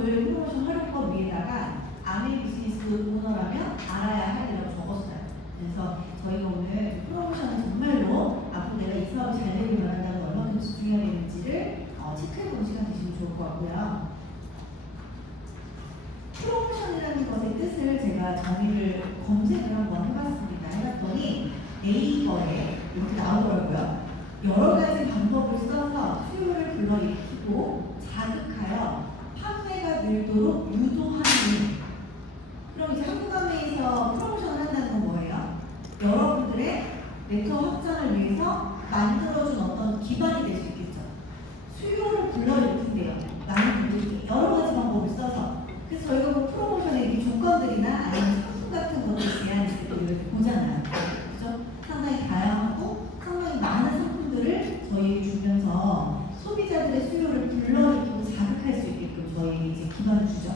등록을 프로모션 활용법 위에다가 아메 비즈니스 오너라면 알아야 할 일이라고 적었어요. 그래서 저희가 오늘 프로모션은 정말로 앞으로 내가 이 사업이 잘 되길 바란다면 얼마큼 집중해야 되는지를 체크해보는 시간 되시면 좋을 것 같고요. 프로모션이라는 것의 뜻을 제가 정의를 검색을 한번 해봤습니다. 해봤더니 네이버에 이렇게 나오더라고요. 여러 가지 방법을 써서 수요를 불러일으키고 자극하여 판매가 늘도록 유도하는 일. 그럼 이제 한국아메에서 프로모션을 한다는 건 뭐예요? 여러분들의 네트워크 확장을 위해서 만들어준 어떤 기반이 될 수 있겠죠. 수요를 불러일으킨대요. 많은 분들이 여러 가지 방법을 써서. 그래서 저희가 뭐 프로모션의 이 조건들이나 아니면 상품 같은 것들 제안했을 때 이렇게 보잖아요. 그죠? 상당히 다양하고 상당히 많은 상품들을 저희 주면서 소비자들의 수요를 불러일으키고 자극할 수 있게끔 저희에게 이제 기반을 주죠.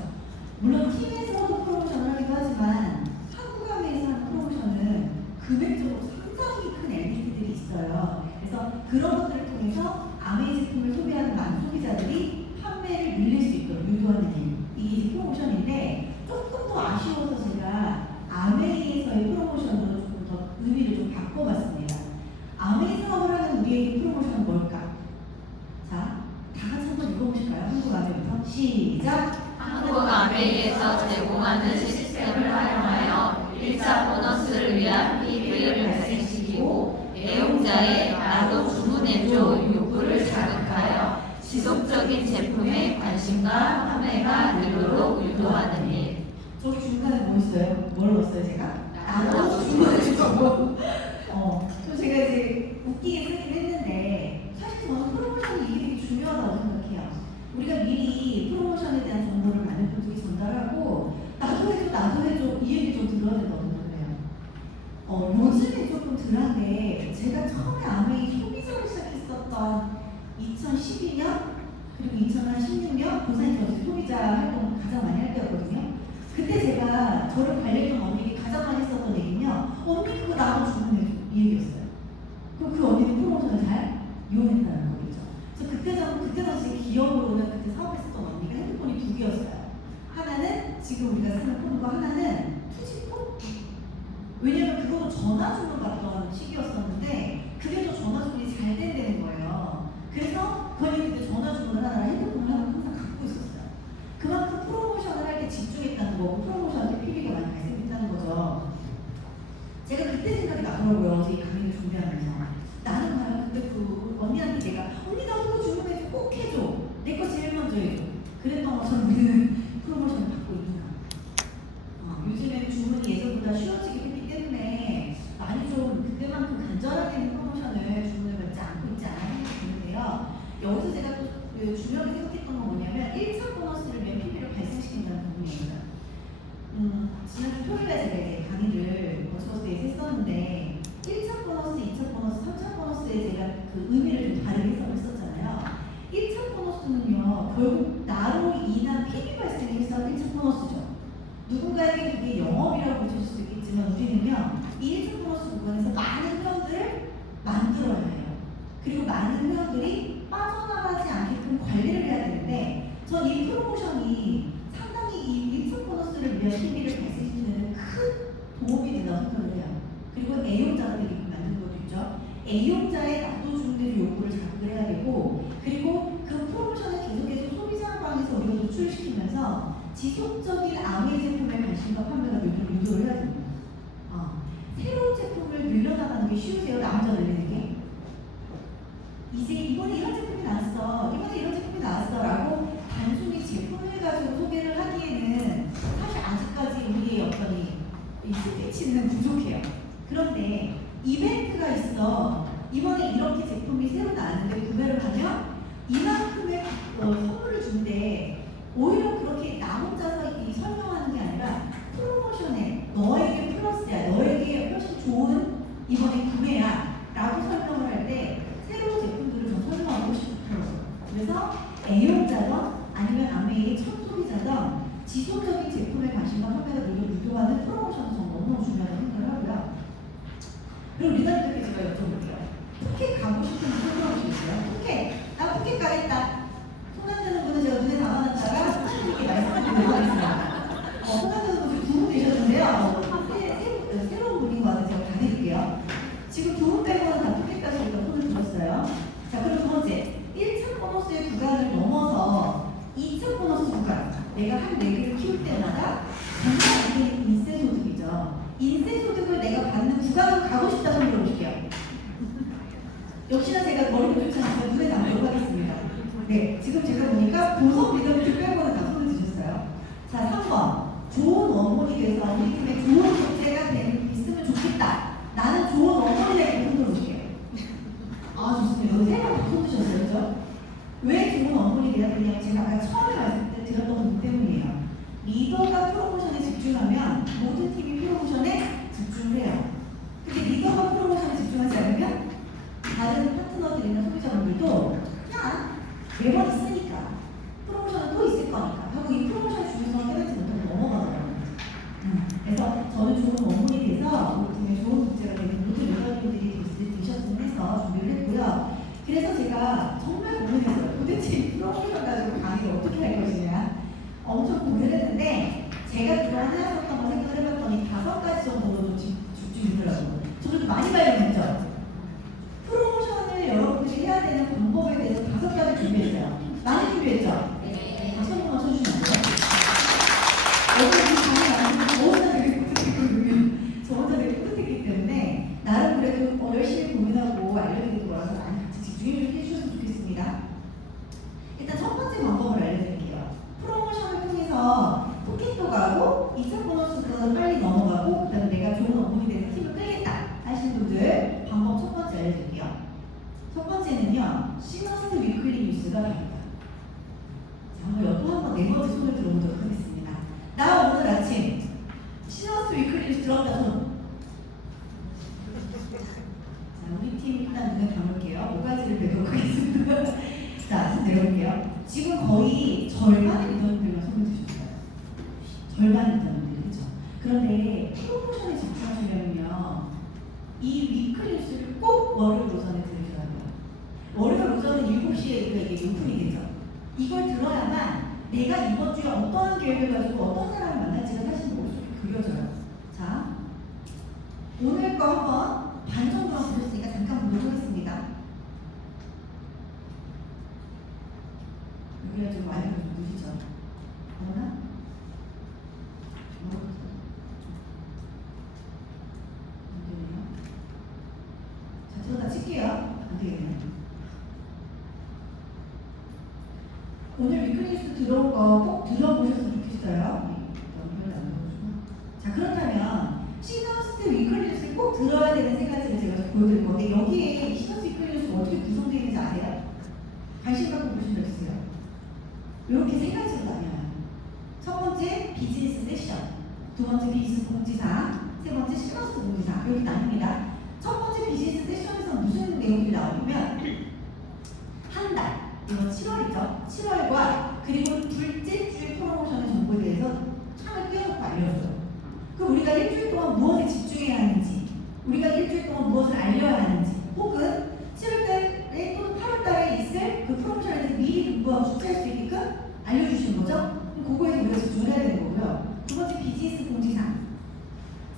물론 팀에서도 프로모션을 하기도 하지만 한국아메에서 하는 프로모션은 금액적으로 상당히 큰 엘리트들이 있어요. 그래서 그런 것들을 통해서 아메 제품을 소비하는 많은 소비자들이 판매를 늘릴 수 있도록 유도하는 일. 이게 프로모션인데 조금 더 아쉬워서 제가 아메이에서의 프로모션으로 조금 더 의미를 좀 바꿔봤습니다. 아메이 사업을 하는 우리에게 프로모션은 뭘까? 자, 다 같이 한번 읽어보실까요? 한국 아메이부터 시작! 한국아메이에서 제공하는 시스템을 활용하여 1차 보너스를 위한 PB를 발생시키고 애용자의 나도 주문해줘 요구를 자극하여 지속적인 제품에 관심과 판매가 늘도록 유도하는 일. 저 중간에 뭐 있어요? 뭘 넣었어요 제가? 나도 주문해줘. 저 제가 이제 웃기게 쓰긴 했는데 사실 저는 프로모션이 이게 되게 중요하다고 생각해요. 우리가 미리 프로모션에 대한 정보를 많은 분들이 전달하고 나도 해줘 이 얘기 좀 들어야 된다고 생각해요. 요즘에 조금 덜한데 제가 처음에 아메이 소비자를 시작했었던 2012년 그리고 2016년 고사인터스 소비자 활동을 가장 많이 할 때였거든요. 그때 제가 저를 관리했던 언니가 가장 많이 했었던 얘기는요. 언니 그거 나도 주문해줘 이 얘기였어요. 그럼 그 언니는 프로모션을 잘 이용했다는 거겠죠. 그래서 그때 당시 기업으로는 그때 사업했었던 언니가 핸드폰이 2개였어요. 하나는 지금 우리가 쓰는 폰과 하나는 투지폰? 왜냐면 그거도 전화 주문 받던 시기였었는데 그게 더 전화 주문이 잘 된다는 거예요. 그래서 그 언니 그때 전화 주문을 하느라 핸드폰을 항상 갖고 있었어요. 그만큼 프로모션을 할 때 집중했다는 거고 프로모션할 때 PB가 많이 발생했다는 거죠. 제가 그때 생각이 나더라고요. 제 강의를 준비하면서. 나는 과연 근데 그 언니한테 내가 언니 나도 그거 주문해줘 꼭 해줘. 내 거 제일 먼저 해줘. 그랬던 것처럼 우리는 프로모션을 받고 있나. 요즘에는 주문이 예전보다 쉬워지게 했기 때문에 많이 좀 그때만큼 간절하게 프로모션을 주문을 받지 않고 있지 않나 생각이 드는데요. 여기서 제가 또 중요하게 생각했던 건 뭐냐면 1차 보너스를 위한 PB를 발생시킨다는 부분입니다. 지난주 토요일에 제가 이제 강의를 버스버스에서 했었는데 1차 보너스, 2차 보너스, 3차 보너스에 제가 그 의미를 좀 다르게 해석을 했었잖아요. 1차 보너스는요 결국 나로 인한 PB 발생에 해서 1차 보너스죠. 누군가에게 그게 영업이라고 보실 수도 있겠지만 우리는요 이 1차 보너스 구간에서 많은 회원들을 만들어야 해요. 그리고 많은 회원들이 빠져나가지 않게끔 관리를 해야 되는데 전 이 프로모션이 상당히 이 1차 보너스를 위한 PB를 발생시키는 큰 도움이 된다고 생각을 해요. 그리고 애용자가 되게끔 만드는 것도 있죠. 애용자의 나도 주문해줘 요구를 자극을 해야 되고 그리고 그 프로모션을 계속해서 소비자방에서 우리가 노출시키면서 지속적인 아메 제품의 관심과 판매가 유도를 해야 됩니다. 새로운 제품을 늘려나가는 게 쉬우세요? 나 혼자 늘리는 게? 이제 이번에 이런 제품이 나왔어. 이번에 이런 제품이 나왔어. 라고 단순히 제품을 가지고 소개를 하기에는 사실 아직까지 우리의 어떤 이 스피치는 부족해요. 그런데 이벤트가 있어. 이번에 이렇게 제품이 새로 나왔는데 구매를 하면 이만큼의 선물을 준대. 오히려 그렇게 나 혼자서 설명하는 게 아니라 프로모션에 너에게 플러스야, 너에게 훨씬 좋은 이번에 구매야 라고 설명을 할 때 새로운 제품들을 좀 설명하고 싶더라고요. 그래서 애용자든 아니면 아메이의 첫 소비자든 지속적인 제품에 관심과 판매가 유도하는 프로모션은 너무너무 중요하다고 생각을 하고요. 그리고 리더님들께 제가 여쭤볼게요. 푸켓 가고 싶은 분 설명해 주세요. 푸켓! 나 푸켓 가겠다. 손 안 드는 분은 제가 눈에 담아놨다가 팀에게 말씀드리도록 하겠습니다. 소장님도 지금 2분 되셨는데요. 새로운 분인 것 같아서 제가 다 드릴게요. 지금 2분 빼고는 다 끝까지 손을 들었어요. 자, 그럼 두 번째. 1차 보너스의 구간을 넘어서 2차 보너스 구간. 내가 한 4개를 키울 때마다 정말 인세 소득이죠. 인세 소득을 내가 받는 구간으로 가고 싶다 손 들어보실게요. 역시나 제가 머리가 좋지 않아서 눈에 담도록 하겠습니다. 네, 지금 제가 보니까 보석 리더를 빼고는 다 손을 드셨어요. 자, 3번. 좋은 원본이 돼서 우리 팀에 좋은 존재가 있으면 좋겠다. 나는 좋은 원본이 되고 손 들어보실게요. 아, 좋습니다. 여기 3번 다 손 드셨어요. 그죠? 왜 좋은 원본이 돼야 되냐면 제가 아까 처음에 말씀드렸던 부분 때문이에요. 리더가 프로모션에 집중하면 모든 팀이 프로모션에 집중을 해요. 근데 리더가 프로모션에 집중하지 않으면 다른 파트너들이나 소비자분들도 그냥 매번 있으니까 프로모션은 또 있을 거니까 하고 이 프로모션 중요성을 깨닫지 못하고 넘어가더라고요. 그래서 저는 좋은 원본이 돼서 우리 팀에 좋은 문제가 되는 모든 리더분들이 되셨으면 해서 준비를 했고요. 그래서 제가 정말 고민했어요. 도대체 이 프로모션 가지고 강의를 어떻게 할 것이냐 엄청 고민을 했는데 제가 그동안 해왔었던 거 생각을 해봤더니 5가지 정도로 좀 집중이더라고요. 저도 좀 많이 발견했죠. 프로모션을 여러분들이 해야 되는 방법에 대해서 5가지 준비했어요. 많이 준비했죠? 네. 다시 한 번만 쳐주시면 안 돼요? 여러분들이 강의 나가면 저 혼자 되게 뿌듯했거든요. 저 혼자 되게 뿌듯했기 때문에 나름 그래도 열심히 고민하고 알려드리는 거라서 많이 같이 집중해 주셨으면 좋겠습니다. 일단 첫 번째 방법을 알려드릴게요. 프로모션을 통해서 포켓도 가고 2차 보너스도 빨리 넘어가고 그다음에 내가 좋은 업무에 대해서 팀을 끌겠다 하시는 분들 방법 첫 번째 알려드릴게요. 첫 번째는요. 시너스트 위클리 뉴스가 됩니다. 자, 한번 4번째 손을 들어보도록 하겠습니다. 나 오늘 아침 시너스트 위클리 뉴스 들었다 손. 자, 우리 팀 일단 눈에 담을게요. 5가지를 배도록 하겠습니다. 자, 손 내려볼게요. 지금 거의 절반의 리더분들만 손을 드셨어요. 절반 리더분들, 그렇죠? 그런데 프로모션에 집중하시려면요. 이 위클리 뉴스를 꼭 월요일 오전에 들으셔야 돼요. 월요일 오전은 7시에 이게 오픈이 되죠. 이걸 들어야만 내가 이번 주에 어떤 계획을 가지고 어떤 사람을 만날지가 사실 머릿속에 그려져요. 자, 오늘 거 한번 반 정도만 보셨으니까 잠깐 보도록 하겠습니다. 여기가 좀 많이 좀 보시죠. 어머나? 안 되네요. 자, 저거 다 칠게요. 안 되겠네. 오늘 위클리스 들어온 거 꼭 들어보셨으면 좋겠어요. 자, 그렇다면 시너스트 위클리스 꼭 들어야 되는 세 가지를 제가 보여드릴 건데 여기에 시너스트 위클리스 어떻게 구성되어 있는지 아세요? 관심 갖고 보시면 되세요. 이렇게 세 가지로 나뉘어요. 첫 번째 비즈니스 세션, 두 번째 비즈니스 공지사항, 세 번째 시너스트 공지사항 이렇게 나뉩니다. 첫 번째 비즈니스 세션에서 무슨 내용들이 나오냐면 한 달, 이건 7월이죠. 7월과 그리고 둘째 주의 프로모션의 정보에 대해서 창을 띄워놓고 알려줘요. 그럼 우리가 일주일 동안 무엇에 집중해야 하는지, 우리가 일주일 동안 무엇을 알려야 하는지, 혹은 7월달에 또는 8월달에 있을 그 프로모션에 대해서 미리 공부하고 숙지할 수 있게끔 알려주시는 거죠. 그럼 그거에서 우리가 집중해야 되는 거고요. 두 번째 비즈니스 공지사항.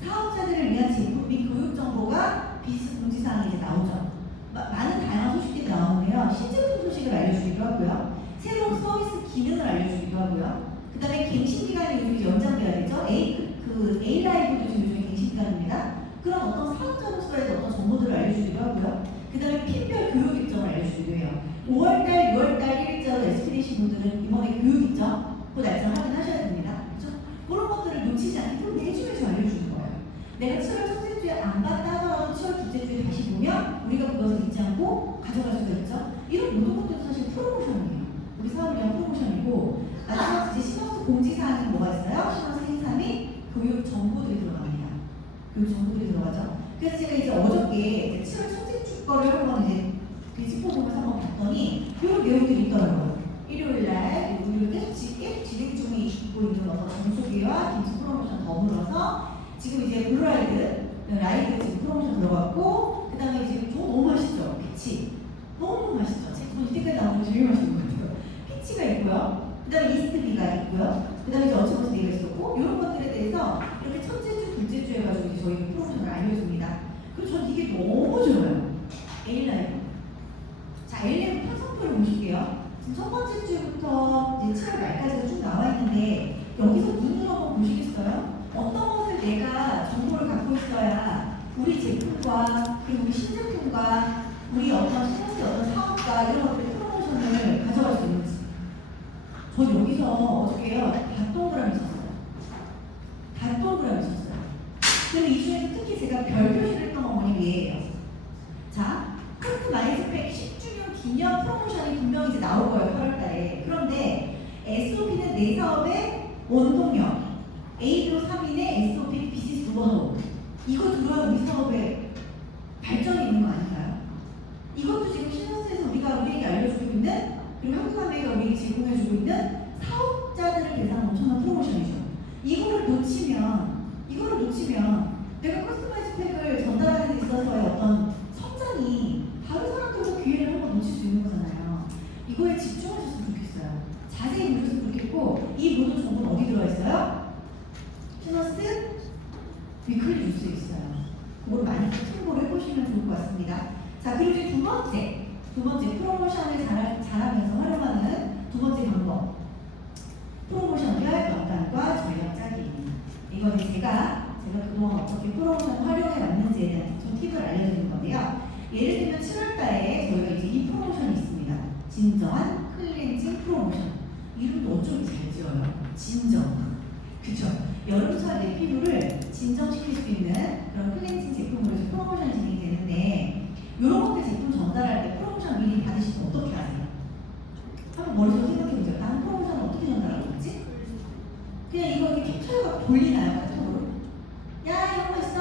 사업자들을 위한 제품 및 교육 정보가 비즈니스 공지사항에 이제 나오죠. 많은 다양한 소식들이 나오는데요. 신제품 소식을 알려주기도 하고요. 새로운 서비스 기능을 알려주기도 하고요. 그 다음에 갱신 기간이 요즘 연장돼야 되죠. A 라이브도 지금 요즘에 갱신 기간입니다. 그런 어떤 사업자로서의 어떤 정보들을 알려주기도 하고요. 그 다음에 핀별 교육 일정을 알려주기도 해요. 5월달, 6월달 일자로 SPDC 분들은 이번에 교육 일정 그 날짜를 확인하셔야 됩니다. 그렇죠? 그런 것들을 놓치지 않게 또 매주매주 알려주는 거예요. 내가 7월 첫째 주에 안 봤다 하더라도 7월 둘째 주에 다시 보면 우리가 그것을 잊지 않고 가져갈 수가 있죠. 이런 모든 것들도 사실 프로모션이에요. 우리 사업을 위한 프로모션이고 마지막 이제 시너스 공지사항이 뭐가 있어요? 시너스 행사 및 교육 정보들이 들어갑니다. 교육 정보들이 들어가죠. 그래서 제가 이제 어저께 7월 첫째 주 거를 한번 이제 짚어보면서 한번 봤더니 이런 내용들이 있더라고요. 일요일날 우리가 계속 진행 중에 있고 있는 어떤 정소기와 김치 프로모션 더불어서 지금 이제 블루라이드 라이드 지금 프로모션 들어갔고 그 다음에 지금 너무 맛있죠? 피치 너무 맛있죠? 제가 이때까지 나온 거 제일 맛있는 것 같아요. 피치가 있고요. 그 다음에 이스트비가 있고요. 그 다음에 이제 어찌버스데이가 있었고, 이런 것들에 대해서 이렇게 첫째 주, 둘째 주 해가지고 이제 저희가 프로모션을 알려줍니다. 그리고 전 이게 너무 좋아요. A라이브. 자, A라이브 편성표를 보실게요. 지금 첫 번째 주부터 이제 7월 말까지가 쭉 나와 있는데, 여기서 눈으로 한번 보시겠어요? 어떤 것을 내가 정보를 갖고 있어야 우리 제품과 그리고 우리 신제품과 우리 어떤 신현의 어떤 사업과 이런 것들의 프로모션을 가져갈 수 있는지. 저 여기서 어떻게 해요? 다 동그라미 쳤어요. 다 동그라미 쳤어요. 그리고 이 중에서 특히 제가 별 표시를 했던 건 뭐냐면 자, 커스터마이즈백 10주년 기념 프로모션이 분명히 이제 나올 거예요, 8월달에. 그런데 SOP는 내 사업의 원동력, A-3인의 SOP 비즈니스 노하우. 이거 들어야 우리 사업에 발전이 있는 거 아닌가요? 이것도 지금 신현스에서 우리에게 알려주고 있는, 그리고 한국화매가 우리에게 제공해주고 있는 사업자들을 대상으로 엄청난 프로모션이죠. 이거를 놓치면 내가 커스터마이즈 팩을 전달하는 데 있어서의 어떤 성장이 다른 사람들보다 기회를 한번 놓칠 수 있는 거잖아요. 이거에 집중하셨으면 좋겠어요. 자세히 보셨으면 좋겠고, 이 모든 정보는 어디 들어있어요? 신현스 위클리 뉴스에 있어요. 그걸 많이 참고를 해보시면 좋을 것 같습니다. 자, 그리고 이제 두 번째 프로모션을 잘하면서 활용하는 두 번째 방법. 프로모션별 명단과 전략 짜기입니다. 이거는 제가 그동안 어떻게 프로모션을 활용해 왔는지에 대한 좀 팁을 알려드리는 건데요. 예를 들면 7월달에 저희가 이제 이 프로모션이 있습니다. 진정한 클렌징 프로모션. 이름도 어쩜 잘 지어요. 진정. 그쵸? 여름철 내 피부를 진정시킬 수 있는 그런 클렌징 제품으로 이제 프로모션이 진행이 되는데, 이런 것들 제품 전달할 때 프로모션 미리 받으시면 어떻게 하세요? 한번 머릿속으로 생각해보세요. 나는 프로모션을 어떻게 전달하고 있지? 그냥 이거 이렇게 캡처해서 돌리나요? 카톡으로? 야, 이런 거 있어.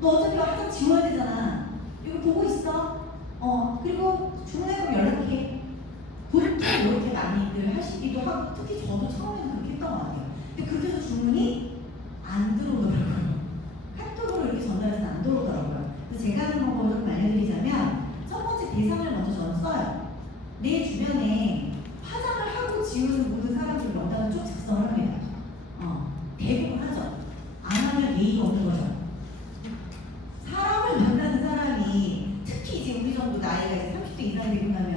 너 어차피 항상 지워야 되잖아. 이거 보고 있어. 그리고 주문해보면 연락해. 보통 이렇게 많이들 하시기도 하고, 특히 저도 처음에는 그렇게 했던 것 같아요. 근데 그렇게 해서 주문이 안 들어오더라고요. 카톡으로 이렇게 전달해서 안 들어오더라고요. 그래서 제가 하는 방법을 좀 알려드리자면, 첫 번째 대상을 먼저 저는 써요. 내 주변에 화장을 하고 지우는 모든 사람들 명단을 쭉 작성을 합니다. 대부분 하죠. 안 하면 예의가 없는 거죠. 사람을 만나는 사람이, 특히 이제 우리 정도 나이가 이제 30대 이상이 되고 나면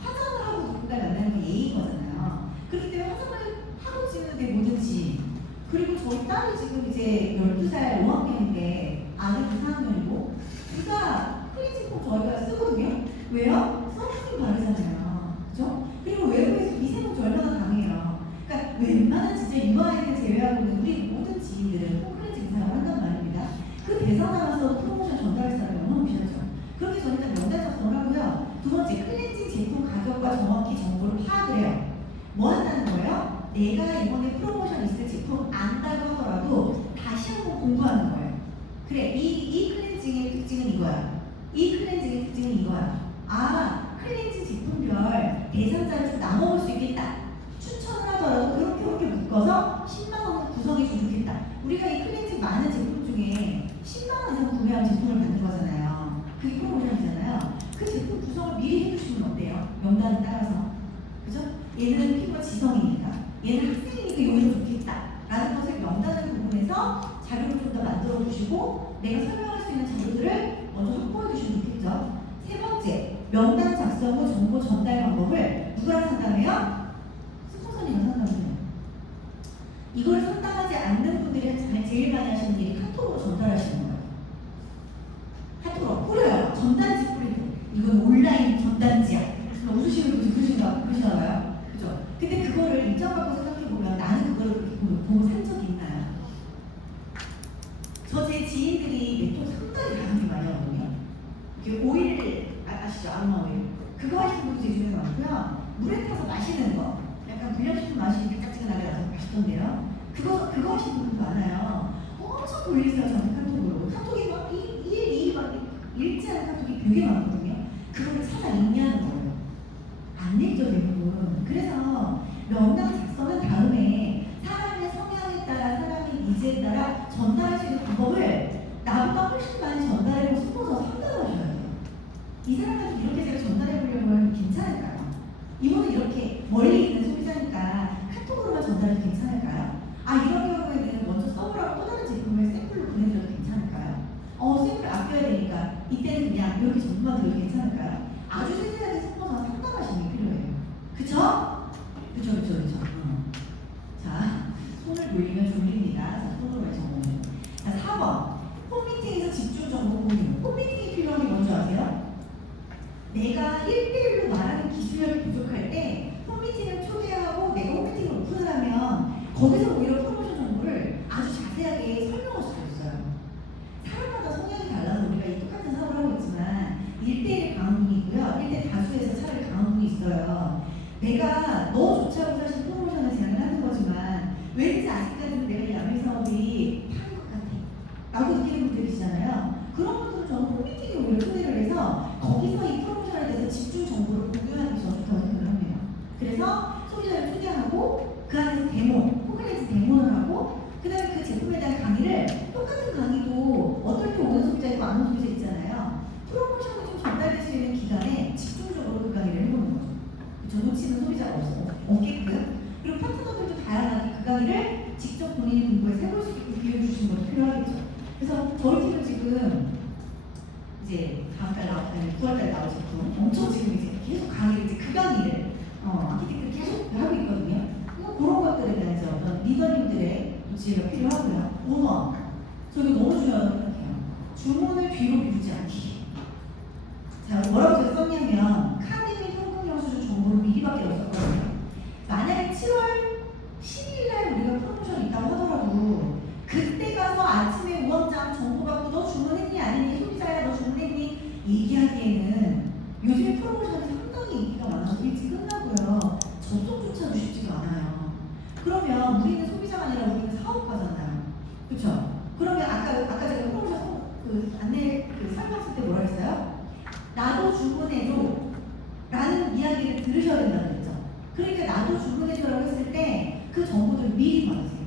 화장을 하고 누군가를 만나는 게 예의인 거잖아요. 그렇기 때문에 화장을 하고 지우는데 뭐든지. 그리고 저희 딸이 지금 이제 12살 5학년인데 아들도 4학년이고, 둘다 클렌징폼 저희가 쓰거든요. 왜요? 선크림 바르잖아요. 그죠? 그리고 외부에서 미세먼지 얼마나 강해요. 그러니까 웬만한 진짜 유아인을 제외하고는 우리 모든 지인들은 폼클렌징 사용을 한단 말입니다. 그 대상 나가서 프로모션 전달할 사람이 얼마나 무시하죠. 그렇게 저는 일단 명단 작성을 하고요. 두 번째, 클렌징 제품 가격과 정확히 정보를 파악을 해요. 뭐 한다는 거예요? 내가 이번에 프로모션 있을 제품 안다고 하더라도 다시 한번 공부하는 거예요. 그래, 이 클렌징의 특징은 이거야. 이 클렌징의 특징은 이거야. 아, 클렌징 제품별 대상자를 좀 나눠볼 수 있겠다. 추천을 하더라도 그렇게 묶어서 10만 원을 구성해주면 좋겠다. 우리가 이 클렌징 많은 제품 중에 10만 원 이상 구매하면 제품을 받는 거잖아요. 그게 프로모션이잖아요. 그 제품 구성을 미리 해주시면 어때요? 명단을 따라서. 그죠? 얘는 피부가 지성이니까, 얘는 학생이니까 여기서 좋겠다 라는 것을 명단을 구분해서 자료를 좀 더 만들어 주시고, 내가 설명할 수 있는 자료들을 먼저 확보해 주시면 좋겠죠. 세 번째, 명단 작성 후 정보 전달 방법을 누구랑 상담해요? 스폰서님과 상담해요. 이걸 상담하지 않는 분들이 제일 많이 하시는 일이 카톡으로 전달하시는 거예요. 카톡으로 뿌려요. 전단지 뿌리고. 이건 온라인 전단지야. 웃으시는 분들 그러시나 봐요. 그죠? 근데 그거를 인정받고 생각해보면 나는 그걸 그렇게 보고 산 적이 있나요? 저 제 지인들이 메토 상당히 다양하게 많이 하거든요. 이게 오일 아시죠? 아로마 오일. 그거 하시는 분들 제 주변에 많고요. 물에 타서 마시는 거. 약간 불량식품 맛이 삐딱지근하게 나서 맛있던데요. 그거 하시는 분들 많아요. 엄청 돌리세요. 저한테 카톡으로. 카톡이 막 일치하는 카톡이 되게 많거든요. 그거를 찾아 읽냐는 거예요. 안 읽죠, 대부분. 그래서 명단 작성한 다음에 사람의 성향에 따라, 사람의 니즈에 따라 전달할 수 있는 방법을 나보다 훨씬 많이 전달해보고 싶어서 상담하셔야 돼요. 이 사람한테 이렇게 제가 전달해보려면 괜찮을까요? 이분은 이렇게 멀리 있는 소비자님 조금만 들어도 괜찮을까요? 아주 세세하게 섞어서 상담하시는 게 필요해요. 그쵸? 그쵸. 자, 손을 돌리면 졸립니다. 자, 손으로 해서. 자, 4번. 홈미팅에서 집중 정보 공유. 홈미팅이 필요한 게 뭔지 아세요? 내가 1대1로 말하는 기술력이 부족할 때 홈미팅을 초대하고 내가 홈미팅을 오픈을 하면 거기서 오히려 프로모션 정보를 아주 자세하게 설명할 수가 있어요. 사람마다 성향이 달라서 우리가 이 똑같은 사업을 하고 있지만 1대1에 강한 분이 있고요. 1대 다수에서 차라리 강한 분이 있어요. 내가 너 좋지 않고 사실 프로모션을 제안을 하는 거지만 왠지 아직까지는 내가 이 아메 사업이 편한 것 같아 라고 느끼는 분들이 계시잖아요. 그런 분들은 저는 홈미팅에 오히려 초대를 해서 거기서 이 프로모션에 대해서 집중 정보를 공유하는 게 저는 좋다고 생각을 합니다. 그래서 소비자를 초대하고 그 안에서 데모, 포클레스 데모를 하고 그 다음에 그 제품에 대한 강의를 똑같은 강의도 어떨 때 오는 소비자 있고 안 오는 소비자 있잖아요. 프로모션이 좀 전달될 수 있는 기간에 집중적으로 그 강의를 해보는 거죠. 놓치는 소비자가 없게끔. 그리고 파트너들도 다양하게 그 강의를 직접 본인이 공부해서 해볼 수 있게 기회를 주시는 것도 필요하겠죠. 그래서 저희 팀은 지금 이제 다음 달 9월달 나올 제품 엄청 지금 이제 계속 강의를 이제 그 강의를 아키텍트 계속 하고 있거든요. 그런 것들에 대한 이제 어떤 리더님들의 지혜가 필요하고요. 5번. 저 이거 너무 중요하다고 생각해요. 주문을 뒤로 미루지 않기. 자, 뭐라고 제가 썼냐면 카드 및 현금 영수증 정보를 미리 받기로 썼거든요. 만약에 7월 10일 날 우리가 프로모션 있다고 하더라도 그때 가서 아침에 우원장 정보 받고 너 주문했니 아니니 소비자야 너 주문했니 얘기하기에는 요즘에 프로모션이 상당히 인기가 많아서 일찍 끝나고요. 접속조차도 쉽지가 않아요. 그러면 우리는 소비자가 아니라 우리는 사업가잖아요. 그렇죠? 그러면 아까 제가 프로모션 안내 설명했을 때 뭐라 했어요? 나도 주문해줘 라는 이야기를 들으셔야 된다고 했죠. 그러니까 나도 주문해줘라고 했을 때 그 정보들을 미리 받으세요.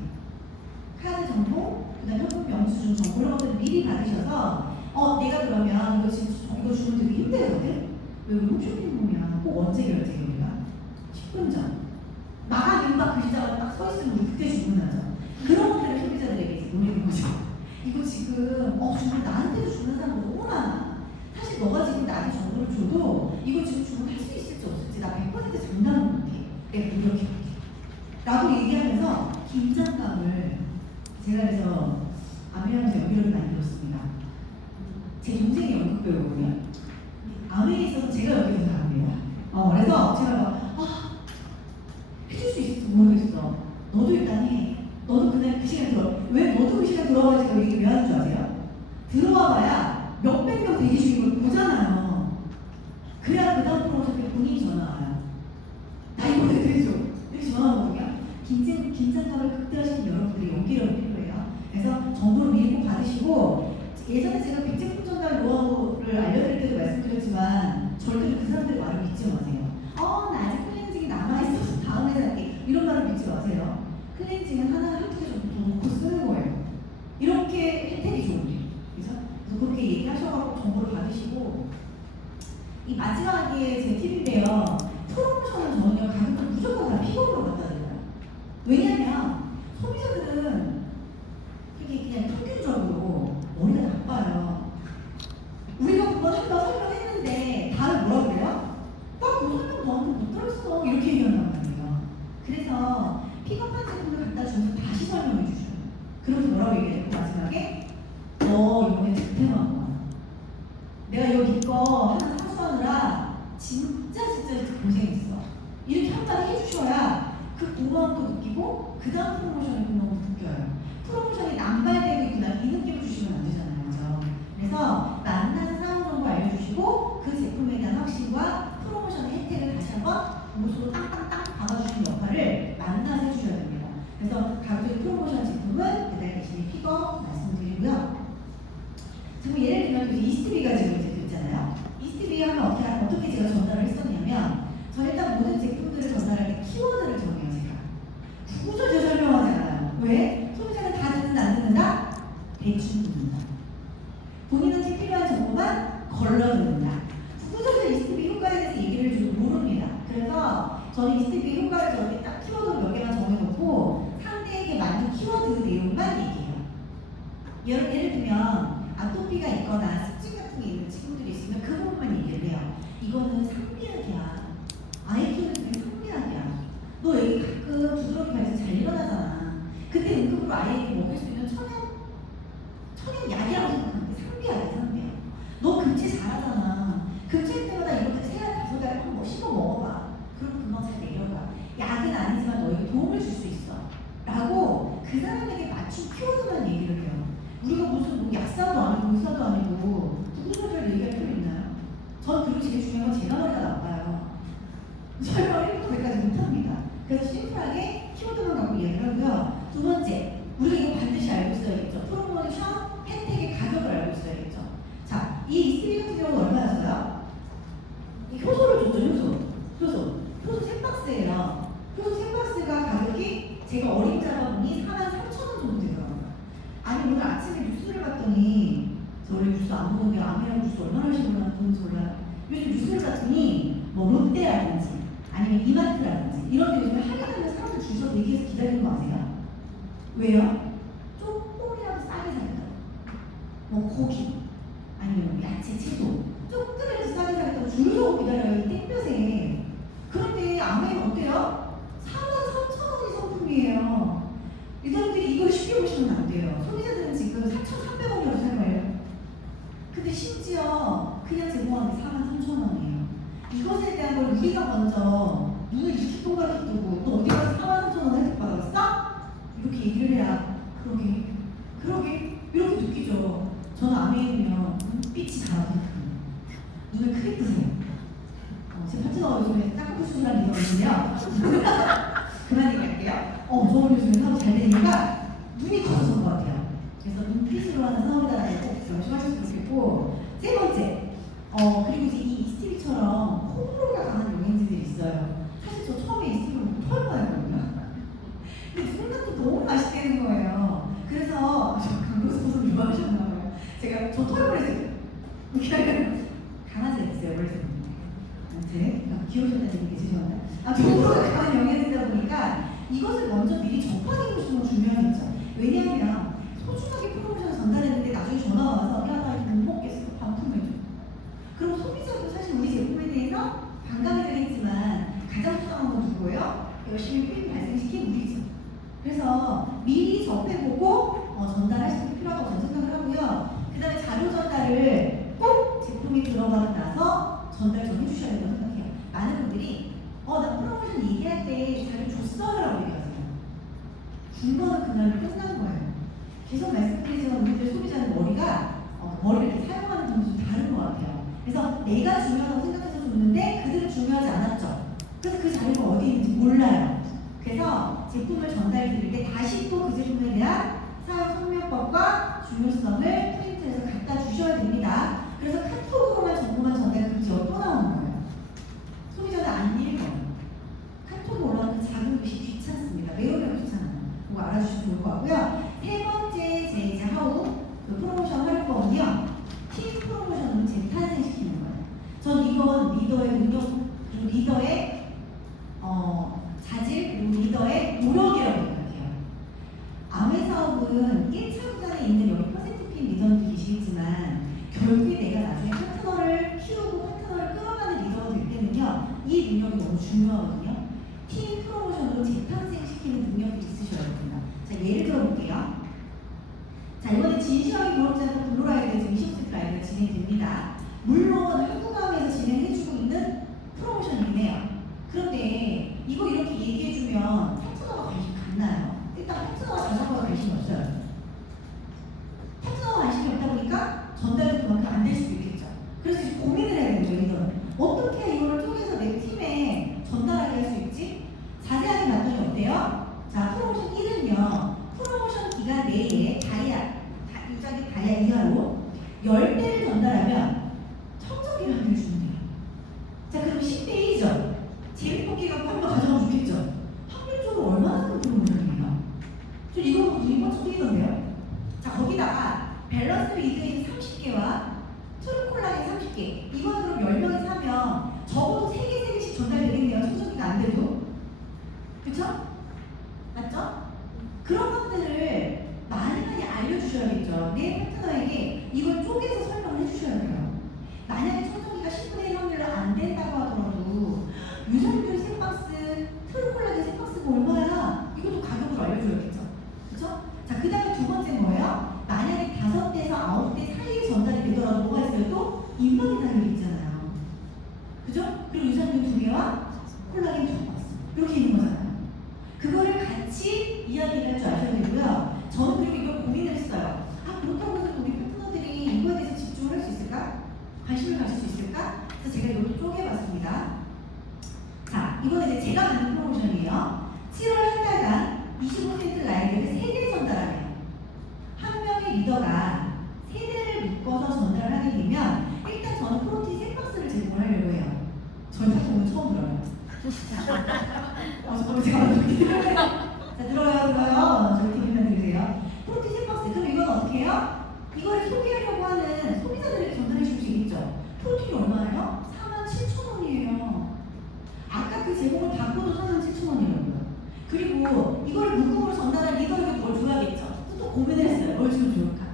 카드 정보, 그다음 현금 영수증 정보 이런 것들을 미리 받으셔서 내가 그러면 이거 지금 이거 주문 되게 힘들거든? 왜 우리 홈쇼핑 보면 꼭 언제 결제해 우리가? 10분 전. 막 임박 글자가 딱 서 있으면 우리 그때 주문하죠. 그런 것들을 소비자들에게 이제 노리는 거죠. 이거 지금 주문 나한테도 주는 사람 너무 많아. 사실 너가 지금 나한테 정보를 줘도 이거 지금 주문할 수 있을지 없을지 나 100% 장담은 못해. 내가 노력해볼게. 라고 얘기하면서 긴장감을 제가 그래서 아메리카에서 연기를 많이 들었습니다. 제 동생이 연극 배우거든요. 아메에 있어서 제가 연기를 잘합니다. 그래서 제가 해줄 수 있을지 모르겠어. 너도 일단 해. 너도 그날 그 시간에 들어. 왜 너도 그 시간에 들어와서 제가 얘기 왜 하는 줄 아세요? 들어와봐야 몇백 명 대기 중인 걸 보잖아요. 그래야 그 다음 프로모션 때 본인이 전화 와요. 나 이거 왜 해줘? 이렇게 전화 오거든요. 긴장감을 극대화시킨 여러분들이 연기력이 필요해요. 그래서 정보를 미리 꼭 받으시고 예전에 제가 빅제품 전달 노하우를 알려드릴 때도 말씀드렸지만 절대로 그 사람들의 말을 믿지 마세요. 나 아직 클렌징이 남아있어서 다음에 살게 이런 말을 믿지 마세요. 클렌징은 하나 한두 개 정도 놓고 쓰는 거예요. 이렇게 혜택이 좋은데 그래서 그렇게 얘기하셔서 정보를 받으시고 이 마지막에 제 팁인데요. 프로모션은 저는요 가격을 무조건 다 픽업으로 갖다 드려요. 왜냐면 소비자들은 이게 그냥 평균적으로 머리가 나빠요. 우리가 그거 한번 설명했는데 다들 뭐라 그래요? 나 그 설명 너한테 못 들었어 이렇게 얘기한단 말이에요. 그래서 픽업한 제품을 갖다 주면서 다시 설명해 주셔요. 그러면서 뭐라고 얘기해요? 마지막에 너 이번에 득템한 거야. 내가 이거 니꺼 하나 사수하느라 진짜 고생했어. 이렇게 한마디 해주셔야 그 고마움도 느끼고 그 다음 프로모션의 고마움도 느껴요. 프로모션이 남발되고 있구나 이 느낌을 주시면 안 되잖아요. 그죠? 그래서 만나서 사용 정보 알려주시고 그 제품에 대한 확신과 프로모션의 혜택을 다시 한번 무소로 땅땅땅 박아주시는 역할을 만나서 해주셔야 됩니다. 그래서 가격적인 프로모션 제품은 배달 대신에 픽업 말씀드리고요. 지금 예를 들면 이스티비가 지금 이제 됐잖아요. 이스티비 하면 어떻게 제가 전달을 했었냐면 저는 일단 모든 제품들을 전달할 때 키워드를 정해요. 제가 구구절절 설명하지 않아요. 왜? 소비자는 다 듣는다 안 듣는다? 대충 듣는다. 본인한테 필요한 정보만 걸러 듣는다. 구구절절 이스티비 효과에 대해서 얘기를 좀 모릅니다. 그래서 저는 이스티비 효과를 저렇게 딱 키워드 몇 개만 정해놓고 상대에게 맞는 키워드 내용만 얘기해요. 예를 들면 아토피가 있거나 습지 사진 같은 게 있는 친구들이 있으면 그 부분만 얘기를 해요. 이거는 상비약이야. 아이 키우는 게 상비약이야. 너 애기 가끔 부드럽게 발전 잘 일어나잖아. 근데 응급으로 아이에게 먹일 수 있는 천연 약이라고 생각하는 게 상비약이야, 상비약. 너 금치 잘하잖아. 금치할 때마다 이렇게 3알 5알을 한번 씹어 먹어봐. 그리고 금방 잘 내려가. 약은 아니지만 너에게 도움을 줄 수 있어. 라고 그 사람에게 맞춤 키워드만 얘기를 해요. 우리가 무슨 뭐 약사도 아니고 의사도 아니고 누구 소리를 얘기할 필요 있나요? 전 그리고 제일 중요한 건 제가 머리가 나빠요. 설명을 1부터 100까지 못합니다. 그래서 심플하게 키워드만 갖고 이야기를 하고요. 두 번째, 우리가 이거 반드시 알고 있어야겠죠. 프로모션 혜택의 가격을 알고 있어야겠죠. 자, 이 이스트리 같은 경우는 얼마였어요? 이 효소를 줬죠, 효소 3박스예요. 효소 3박스가 가격이 제가 어림잡아보니 43,000원 정도 되더라고요. 아니 오늘 아침에 뉴스를 봤더니 저 원래 뉴스 안 보는데 아메리카 뉴스 얼마나 열심히 보는지 몰라요. 요즘 뉴스를 봤더니 뭐 롯데라든지 아니면 이마트라든지 이런 데 요즘에 할인하면 사람들 줄 서서 대기해서 기다리는 거 아세요? 왜요? 조금이라도 싸게 살까? 뭐 고기 아니면 뭐 야채, 채소 조금이라도 싸게 살까 줄 서고 기다려요. 이 땡볕에. 그런데 아메리카 어때요? 43,000원이 상품이에요. 이 사람들이 이걸 쉽게 보시면 안 돼요. 소비자들은 지금 4,300원이라고 생각해요. 근데 심지어 그냥 제공하는 게 43,000원이에요. 이것에 대한 걸 우리가 먼저 눈을 이렇게 동그랗게 뜨고 또 어디 가서 43,000원 혜택 받았어? 이렇게 얘기를 해야 그러게 이렇게 느끼죠. 저는 아메이면 눈빛이 다르거든요. 눈을 크게 뜨세요. 제 파트너가 요즘에 쌍꺼풀 수술한 일이 있거든요. 그만 얘기할게요. 저는 요즘에 사업 잘 되니까 눈이 커져서 것 같아요. 그래서 눈빛으로 하는 사업이다라는 꼭 조심하셨으면 좋겠고, 세 번째, 그리고 이제 이 이스티비처럼 호불호가 강한 영양제들이 있어요. 사실 저 처음에 이스티비를 처음 봤거든요. 근데 순간도 너무 맛있다는 거예요. 그래서 강도 소송 유명하셨나봐요. 제가 저 털을 해서 이렇게 하면 강아지가 있어요, 그래서. 아무튼 귀여우셨다는 얘기 죄송합니다. 호불호가 강한 영양제다 보니까 이것을 먼저 미리 접하게 해주시는 건 중요하겠죠. 왜냐하면 소중하게 프로모션을 전달했는데 나중에 전화가 와서 야 나 이거 못 먹겠어 반품해줘. 그럼 소비자도 사실 우리 제품에 대해서 반감이 되겠지만 가장 속상한 건 누구예요? 열심히 수익 발생시킨 우리죠. 그래서 미리 접해보고 전달하시는 게 필요하다고 저는 생각을 하고요. 그 다음에 자료 전달을 꼭 제품이 들어가고 나서 전달 좀 해주셔야 된다고 생각해요. 많은 분들이 나 프로모션 얘기할 때 자료 줬어라고 얘기하세요. 준 거는 그날로 끝난 거예요. 계속 말씀드리지만 우리들 소비자는 머리를 이렇게 사용하는 점이 좀 다른 것 같아요. 그래서 내가 중요하다고 생각해서 줬는데 그들은 중요하지 않았죠. 그래서 그 자료가 어디 있는지 몰라요. 그래서 제품을 전달 드릴 때 다시 또 그 제품에 대한 사용 설명법과 중요성을 프린트해서 갖다 주셔야 됩니다. 그래서 카톡으로만 정보만 전달 금지가 또 나오는 거예요. 소비자는 안 읽어요. 카톡에 올라오는 작은 글씨 귀찮습니다. 매우 귀찮아요. 그거 알아주시면 좋을 것 같고요. 세 번째 제 이제 하우 프로모션 활용법은요. 팀 프로모션으로 재탄생시키는 거예요. 전 이건 리더의 능력 그리고 리더의 자질 그리고 리더의 노력이라고 생각해요. 아메 사업은 1차 구간에 있는 여기 퍼센트핀 리더도 계시겠지만 결국에 내가 나중에 파트너를 키우고 파트너를 끌어가는 리더가 될 때는요. 이 능력이 너무 중요하거든요. 팀 프로모션으로 재탄생시키는 능력이 있으셔야 됩니다. 자, 예를 들어볼게요. 자, 이번에 진시황이 졸업자한테 블루라이드 지금 시험센터 라이드가 진행됩니다. 물론 한국암에서 진행해주고 있는 프로모션이네요. 그런데 이거 이렇게 얘기해주면 파트너가 관심 갖나요? 일단 파트너가 자전거에 관심이 없어요. 파트너가 관심이 없다 보니까 전달도 그만큼 안 될 수도 있겠죠. 그래서 지금 고민을 해야 되는 거예요, 이거는. 어떻게 이거를 쪼개서 내 팀에 전달하게 할 수 있지? 자세하게 봤더니 어때요? 자, 프로모션 1은요. 프로모션 기간 내에 유작의 다이아 이하로 10대를 전달하면 청정기를 준대요. 자, 그럼 10대 2죠. 재미뽑기 갖고 한번 가져가면 좋겠죠. 확률적으로 얼마나 큰 프로모션이에요? 저 이거 보고 눈이 번쩍 뜨이던데요. 자, 거기다가 밸런스 리드인 30개와 트루콜라겐 30개. 이거는 그럼 10명이 사면 적어도 3개씩 전달되겠네요. 청정기가 안 돼도. 그쵸? 맞죠? 그런 것들을 많이 알려주셔야겠죠. 내 파트너에게 이걸 쪼개서 설명을 해주셔야 돼요. 만약에 청정기가 10분의 1 확률로 안 된다고 하더라도 유산균 3박스, 트루콜라겐 3박스가 얼마야? 이것도 가격을 알려줘야겠죠. 그쵸? 자, 그 다음에 두 번째 뭐예요? 만약에 5대에서 9대 사이에 전달이 되더라도 뭐가 있어요? 또 인방이 달려 있잖아요. 그죠? 그리고 유산균 2개와 콜라겐 2박스. 이렇게 있는 거잖아요. 그거를 같이 이야기를 할 줄 아셔야 되고요. 저는 그리고 이걸 고민을 했어요. 아, 그렇다고 해서 우리 파트너들이 이거에 대해서 집중을 할 수 있을까? 관심을 가질 수 있을까? 그래서 제가 이것도 쪼개봤습니다. 자, 이거는 이제 제가 만든 프로모션이에요. 7월 한 달간 25% 라이브를 3대 전달하면 한 명의 리더가 3대를 묶어서 전달을 하게 되면 일단 저는 프로틴 3박스를 제공을 하려고 해요. 저희 파트 오늘 처음 들어요. 잠깐만 제가 어떻게 들어요? 자, 들어요. 저희 팀이나 들으세요. 프로틴 3박스. 그럼 이건 어떻게 해요? 이거를 소비하려고 하는 소비자들에게 전달해 줄 수 있겠죠. 프로틴이 얼마예요? 47,000원이에요. 아까 그 제목을 바꿔도 47,000원이라고요. 그리고 이거를 묶음으로 전달한 리더에게 뭘 줘야겠죠. 또 고민을 했어요. 뭘 주면 좋을까?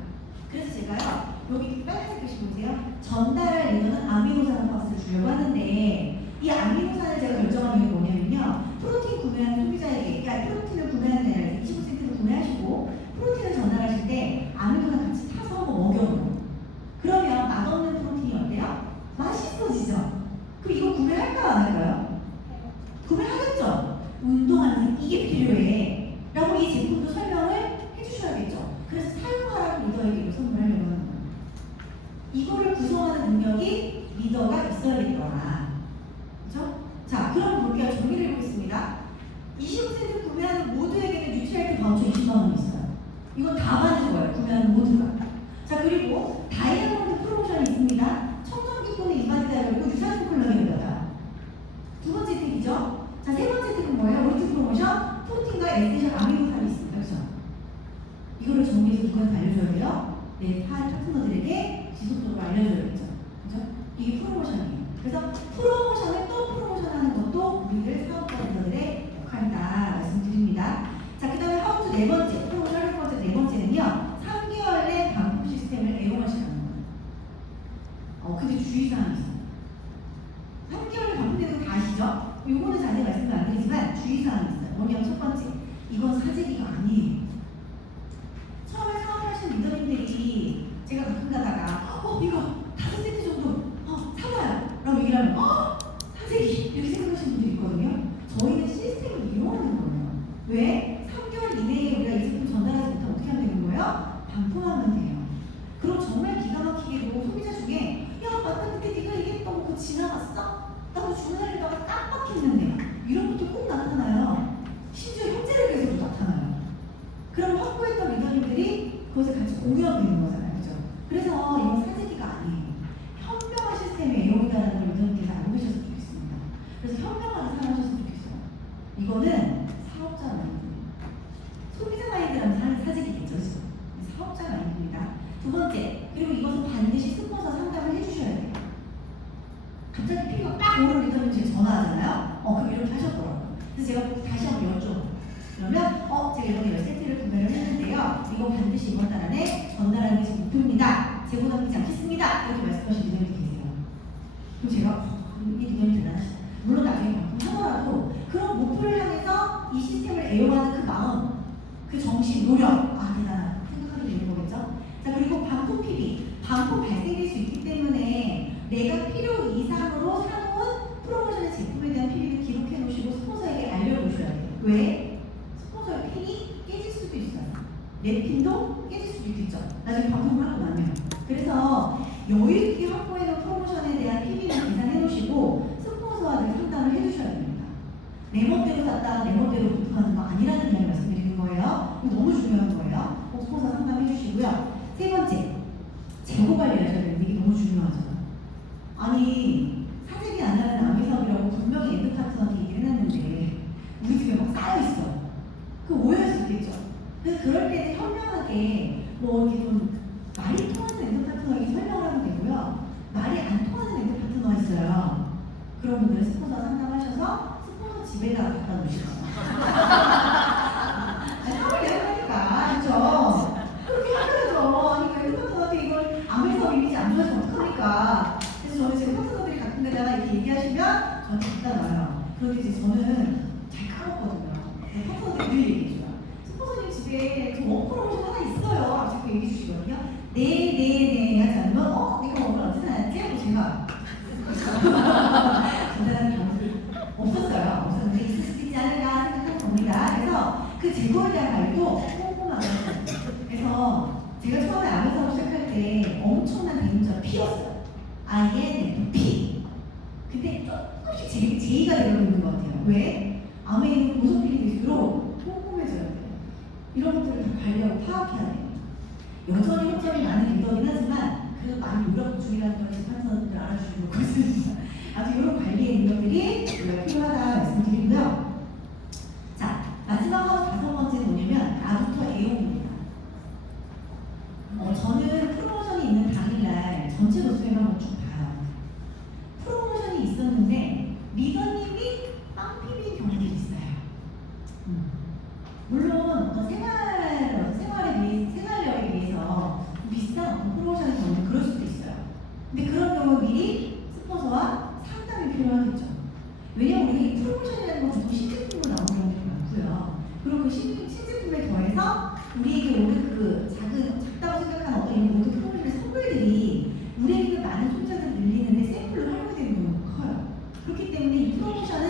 그래서 제가요, 여기 빨간색 글씨 보세요. 전달할 리더는 아미노산 박스를 주려고 하는데 이 아미노산을 제가 결정한 이유가 뭐냐면요. 프로틴 구매하는 소비자에게, 그러니까 프로틴을 구매하는 데 25%를 구매하시고 프로틴을 전달하실 때 아미노산 같이 타서 한번 먹여보세요. 그러면 맛없는 프로틴이 어때요? 맛있어지죠? 그럼 이거 구매할까 안 할까요? 구매하겠죠? 운동하면서 이게 필요해 라고 이 제품도 설명을 해주셔야겠죠? 그래서 사용하라고 리더에게 이거 선물하려고 하는 거예요. 이거를 구성하는 능력이 리더가 있어야겠더라. 그렇죠? 자, 그럼 볼게요. 정리를 해보겠습니다. 25% 구매하는 모두에게는 뉴트리얼 바우처 20만 원이 있어요. 이건 다 받는 거예요. 구매하는 모두가. 자, 그리고 다이아몬드 프로모션이 있습니다. 청정기 또는 인바디 달고 유산균 콜라겐을 받아요. 두 번째 팁이죠. 자, 세 번째 팁은 뭐예요? 올트 프로모션, 프로틴과 에센셜 아미노산이 있습니다. 그렇죠? 이거를 정리해서 누구한테 알려줘야 돼요? 내 파트너들에게 지속적으로 알려줘야겠죠. 그렇죠? 이게 프로모션이에요. 그래서 프로모션을 또 프로모션하는 것도 우리들 사업자들의 역할이다 말씀드립니다. 자, 그 다음에 하우투 네 번째, 프로모션 할 번째 네 번째는요. 3개월 내 반품 시스템을 애용하시라는 거예요. 근데 주의사항이 있어요. 3개월 반품되는 거 다 아시죠? 요거는 자세히 말씀을 안 드리지만 주의사항이 있어요. 뭐냐면 첫 번째, 이건 사재기가 아니에요. 처음에 사업하신 리더님들이 제가 가끔 가다가 이거 5세트 정도 사봐요 라고 얘기를 하면 사재기 이렇게 생각하시는 분들이 있거든요. 저희는 시스템을 이용하는 거예요. 왜? 3개월 이내에 우리가 이 제품 전달하지 못하면 어떻게 하면 되는 거예요? 반품하면 돼요. 그럼 정말 기가 막히게도 소비자 중에 야 맞다 그때 네가 얘기했던 거 그거 지나갔어? 나도 주문하려다가 깜빡했는데 이런 것도 꼭 나타나요. 심지어 형제에게서도 나타나요. 그럼 확보했던 리더님들이 그것을 같이 공유하고 있는 거잖아요. 그죠? 그래서 이건 사재기가 아니에요. 현명한 시스템의 애용이다라는 걸 리더님께서 알고 계셨으면 좋겠습니다. 그래서 현명하게 사용하셨으면 좋겠어요. 이거는 사업자 마인드. 소비자 마인드라면 사재기겠죠. 그죠? 사업자 마인드입니다. 두 번째, 그리고 이것은 반드시 스폰서 상담을 해주셔야 돼요. 갑자기 필요가 딱 오는 리더님한테 전화하잖아요. 그럼 이렇게 하셨더라고요. 그래서 제가 다시 한번 여쭤봐요. 그러면 제가 이번에 10세트를 구매를 했는데요. 이거 반드시 이번 달 안에 전달하는 게 제 목표입니다. 재고 남기지 않겠습니다. 이렇게 말씀하신 리더님이 계세요. 그럼 제가 이 리더님 대단하시다. 물론 나중에 반품하더라도 그런 목표를 향해서 이 시스템을 애용하는 그 마음, 그 정신, 노력 대단하다 생각하게 되는 거겠죠. 자, 그리고 반품 PB, 반품 발생될 수 있기 때문에 내가 필요 이상으로 사놓은 프로모션의 제품에 대한 PB를 기록해 놓으시고 스폰서에게 알려놓으셔야 돼요. 왜? 스폰서의 핀이 깨질 수도 있어요. 내 핀도 깨질 수도 있겠죠. 나중에 반품을 하고 나면. 그래서 여유있게 확보해놓은 프로모션에 대한 PB는 계산해 놓으시고 스폰서와는 상담을 해주셔야 됩니다. 내 멋대로 샀다가 내 멋대로 반품하는 거 아니라는 이야기 말씀드리는 거예요. 이거 너무 중요한 거예요. 꼭 스폰서 상담해 주시고요. 세 번째, 재고 관리를 하셔야 되는데 이게 너무 중요하죠. 아니, 사재기 안 하는 아미사업이라고 분명히 엔드파트너한테 얘기를 해놨는데 우리 집에 막 쌓여있어. 그 오해할 수 있겠죠. 그래서 그럴 때는 현명하게 이렇게 좀 말이 통하는 엔드파트너에게 설명을 하면 되고요. 말이 안 통하는 엔드파트너가 있어요. 그런 분들은 스폰서 상담하셔서 스폰서 집에다가 갖다 놓으시거나 사업을 내야 하니까, 그렇죠? 그렇게 하셔야죠. 아니, 엔드파트너한테 이걸 안 파트너들 늘 얘기해줘요. 스포서님 집에 저 워크프로모션 하나 있어요. 자꾸 얘기해 주시거든요. 네 하지 않으면 내가 오늘 언제 나왔지? 하고 제가 전달하는 경우는 없었는데 있을 수도 있지 않을까 생각하는 겁니다. 그래서 그 재고에 대한 관리도 꼼꼼하거든요. 그래서 제가 처음에 아메사업 시작할 때 엄청난 대문자가 P였어요. INFP. 근데 조금씩 J가 되고 있는 것 같아요. 왜? 암에 있는 고소필이 될수록 꼼꼼해져야 돼요. 이런 것들을 다 관리하고 파악해야 돼요. 여전히 허점이 많은 리더긴 하지만 그래도 많이 노력 중이라는 걸 재판사분들 알아주시고 있습니다. 아주 이런 관리의 능력들이 우리가 필요하다 말씀드리고요. 자, 마지막으로 5번째는 뭐냐면 나부터 애용입니다. 저는 프로모션이 있는 당일날 전체 노스웨를 한번 쭉 봐요. 프로모션이 있었는데 리더님이 빵피비인 경우도 있어요. 물론 어떤 생활력에 비해서 비싼 프로모션의 경우는 그럴 수도 있어요. 근데 그런 경우 미리 스폰서와 상담이 필요하겠죠. 왜냐면 우리가 이 프로모션이라는 건 보통 신제품으로 나오는 경우도 많고요. 그리고 그 신제품에 더해서 우리에게 오는 그 작다고 생각하는 어떤 이 모든 프로모션의 선물들이 우리에게 있는 많은 소비자들을 늘리는데 샘플로 활용되는 경우가 커요. 그렇기 때문에 이 프로모션은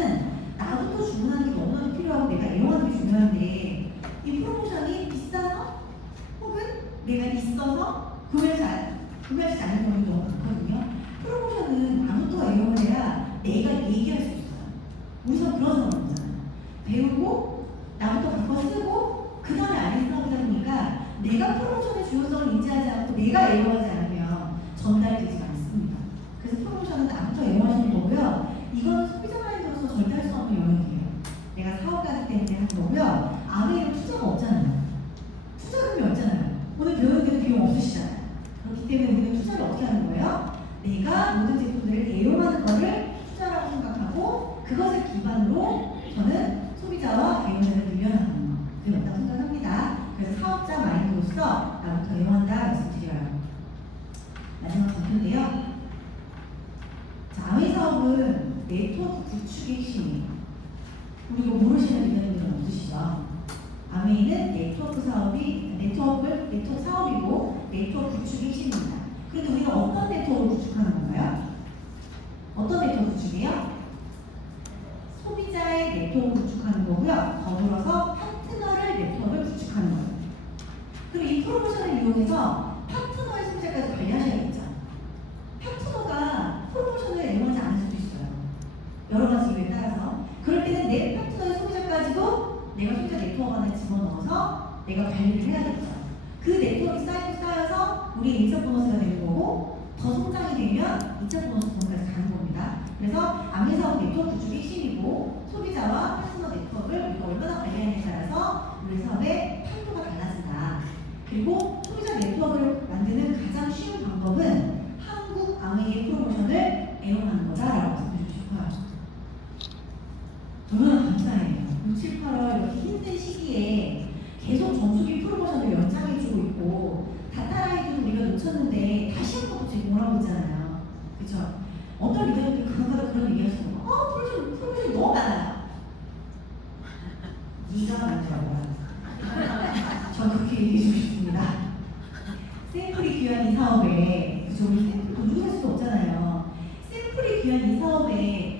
나부터 주문하는 게 너무나도 필요하고 내가 애용하는 게 중요한데 이 프로모션이 비싸서 혹은 내가 있어서 구매하지 않는 경우도 너무 많거든요. 프로모션은 나부터 애용을 해야 내가 얘기할 수 있어요. 우선 그런 상황이잖아요. 배우고 나부터 바꿔 쓰고 그 다음에 아닌 사업이다 보니까 내가 프로모션의 중요성을 인지하지 않고 내가 애용하지 않으면 전달되지 않습니다. 그래서 프로모션은 나부터 애용하시는 거고요. 이거는 소비자 마인드로서 절대 할 수 없는 영역이에요. 내가 사업가기 때문에 하는 거고요. 아메이는 투자가 없잖아요. 투자금이 없잖아요. 오늘 배우는데도 비용 없으시잖아요. 그렇기 때문에 우리는 투자를 어떻게 하는 거예요? 내가 모든 제품들을 애용하는 거를 투자라고 생각하고 그것을 기반으로 저는 소비자와 애용자를 밀려나가는 거. 그게 맞다고 생각합니다. 그래서 사업자 마인드로서 나부터 애용한다 말씀드려요. 마지막 발표인데요. 자, 아메이 사업은 네트워크 구축의 핵심이에요. 우리 이거 모르시는 리더님들은 없으시죠? 아메이는 네트워크 사업이고 네트워크 구축의 핵심입니다. 그런데 우리가 어떤 네트워크를 구축하는 건가요? 어떤 네트워크 구축이에요? 소비자의 네트워크 구축하는 거고요. 더불어서 파트너를 네트워크를 구축하는 거예요. 그리고 이 프로모션을 이용해서 파트너의 소비자까지 관리하셔야겠죠. 파트너가 프로모션을 애용하지 않을 수도 있어요. 여러 가지 이유에 따라서. 그럴 때는 내 파트너의 소비자까지도 내가 소비자 네트워크 안에 집어넣어서 내가 관리를 해야겠죠. 그 네트워크가 쌓여서 우리 1차 보너스가 되는 거고 더 성장이 되면 2차 보너스까지 가는 겁니다. 그래서 아메사업 네트워크 구축이 핵심이고 소비자와 파트너 네트워크를 우리가 얼마나 관리하느냐에 따라서 우리 사업의 판도가 달라진다. 그리고 소비자 네트워크를 만드는 가장 쉬운 방법은 한국 아메이의 프로모션을 애용하는 거다라고 말씀드리고 싶어요. 너무나 감사해요. 6, 7, 8월 이렇게 힘든 시기에 계속 정수기 프로모션을 연장해주고 있고 다타라이드도 우리가 놓쳤는데 다시 한 번 더 제공을 하고 있잖아요. 그쵸? 어떤 리더들이 그거마다 그런 얘기 하시는 거 프로모션이 너무 많아요. 네가 많더라고요. 전 그렇게 얘기해주고 싶습니다. 샘플이 귀한 이 사업에 그쵸? 우리 샘플 돈 주고 살 수도 없잖아요. 샘플이 귀한 이 사업에